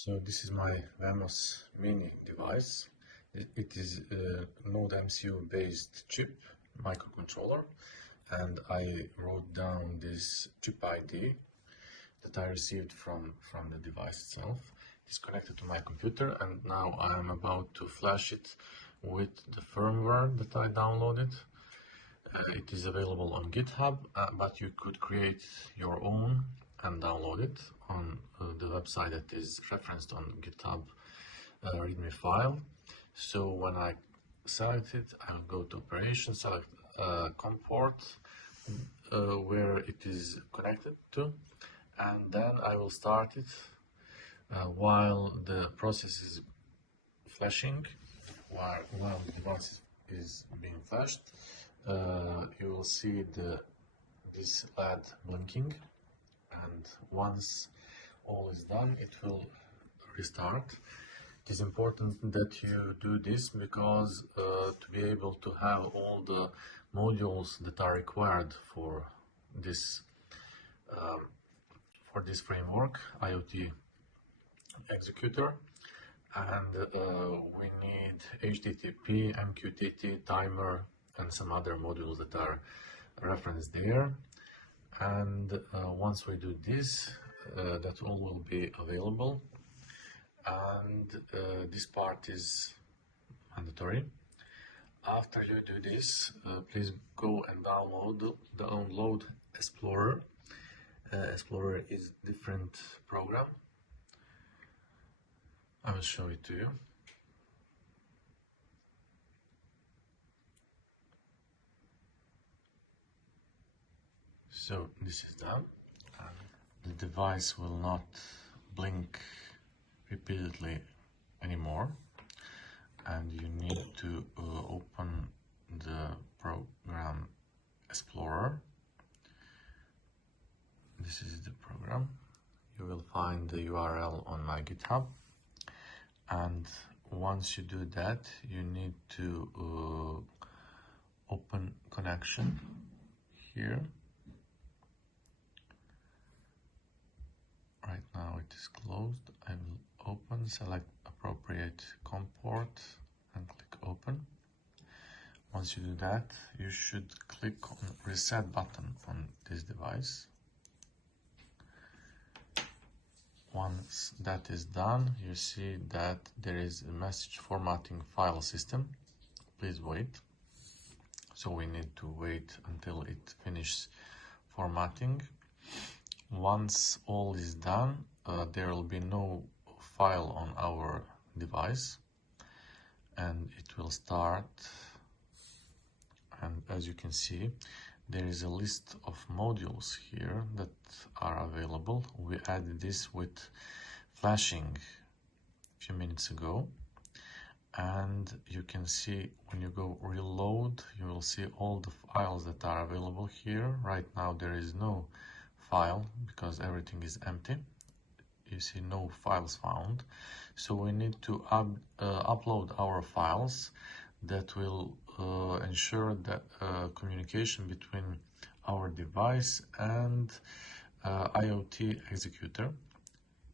So this is my Vamos mini device. It is a NodeMCU based chip microcontroller, and I wrote down this chip ID that I received from the device itself. It's connected to my computer, and now I am about to flash it with the firmware that I downloaded. It is available on GitHub, but you could create your own and download it on the website that is referenced on GitHub README file. So when I select it, I'll go to Operation, select COM port where it is connected to, and then I will start it while the process is flashing, while the device is being flashed. You will see this LED blinking, and once all is done, it will restart. It is important that you do this because to be able to have all the modules that are required for this framework, IoT Executor, and we need HTTP, MQTT, timer, and some other modules that are referenced there. And once we do this, that all will be available, and this part is mandatory. After you do this, please go and download Explorer. Explorer is a different program. I will show it to you. So this is done. The device will not blink repeatedly anymore, and you need to open the program Explorer. This is the program. You will find the URL on my GitHub, and once you do that, you need to open connection here. Right now it is closed. I will open, select appropriate COM port and click open. Once you do that, you should click on reset button on this device. Once that is done, you see that there is a message formatting file system. Please wait. So we need to wait until it finishes formatting. Once all is done, there will be no file on our device, and it will start. And as you can see, there is a list of modules here that are available. We added this with flashing a few minutes ago, and you can see when you go reload, you will see all the files that are available here. Right now there is no file because everything is empty. You see no files found, so we need to upload our files that will ensure that communication between our device and IoT Executor.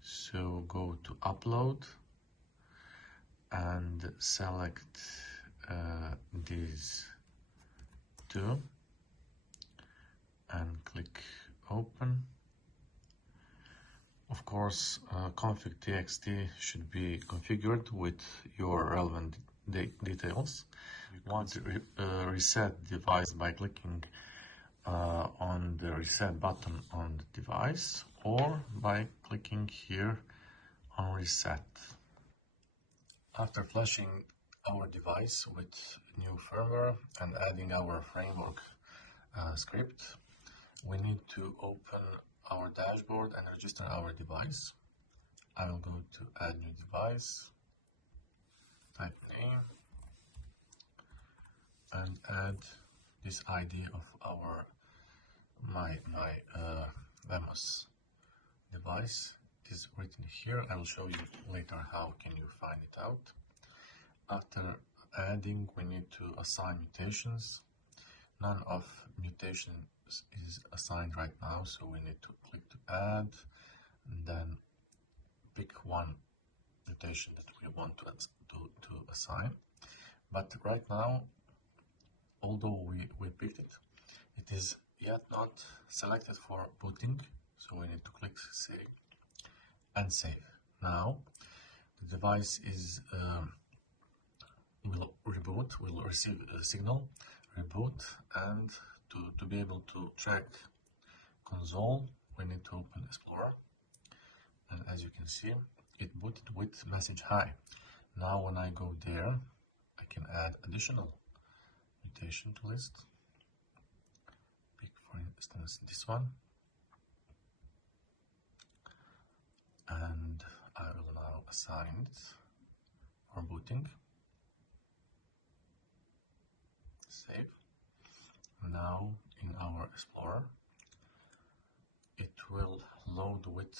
So go to upload and select these two and click open. Of course, config.txt should be configured with your relevant details. You want to reset device by clicking on the reset button on the device, or by clicking here on reset. After flashing our device with new firmware and adding our framework script, we need to open our dashboard and register our device. I will go to add new device, type name, and add this ID of my Vamos device. It is written here. I will show you later how can you find it out. After adding, we need to assign mutations. None of mutations is assigned right now, so we need to click to add, and then pick one mutation that we want to assign. But right now, although we picked it, it is yet not selected for booting, so we need to click save and save. Now the device is will reboot, will receive a signal, reboot, and to be able to track console, we need to open Explorer, and as you can see, it booted with message hi. Now when I go there, I can add additional mutation to list. Pick for instance this one, and I will now assign it for booting. Save. Now in our Explorer, it will load with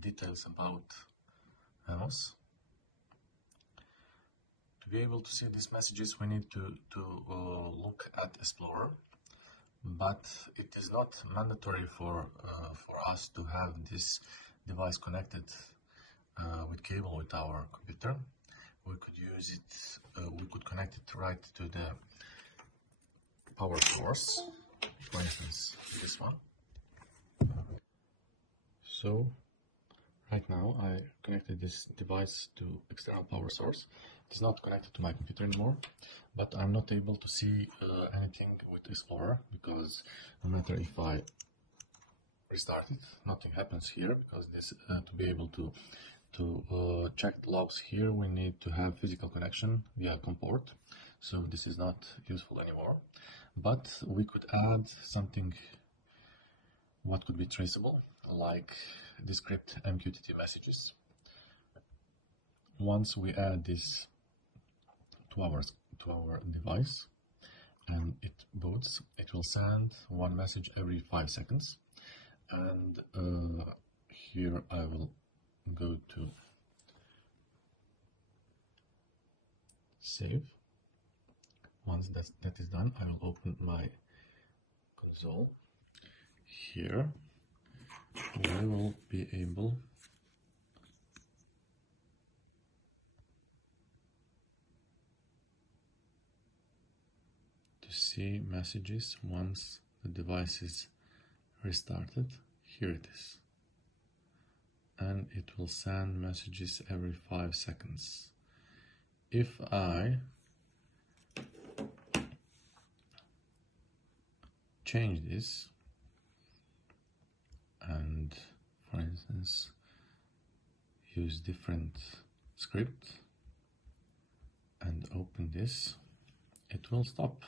details about Vamos. To be able to see these messages, we need to look at Explorer, but it is not mandatory for us to have this device connected with cable with our computer. We could use it, we could connect it right to the power source, for instance this one. So right now I connected this device to external power source. It is not connected to my computer anymore, but I'm not able to see anything with Explorer, because no matter if I restart it, nothing happens here, because this to be able to check the logs here, we need to have physical connection via COM port, so this is not useful anymore. But we could add something what could be traceable, like descript MQTT messages. Once we add this to our device and it boots, it will send one message every 5 seconds, and here I will go to save. Once that is done, I will open my console. Here we will be able to see messages once the device is restarted. Here it is, and it will send messages every 5 seconds. If I change this and, for instance, use different script and open this, it will stop.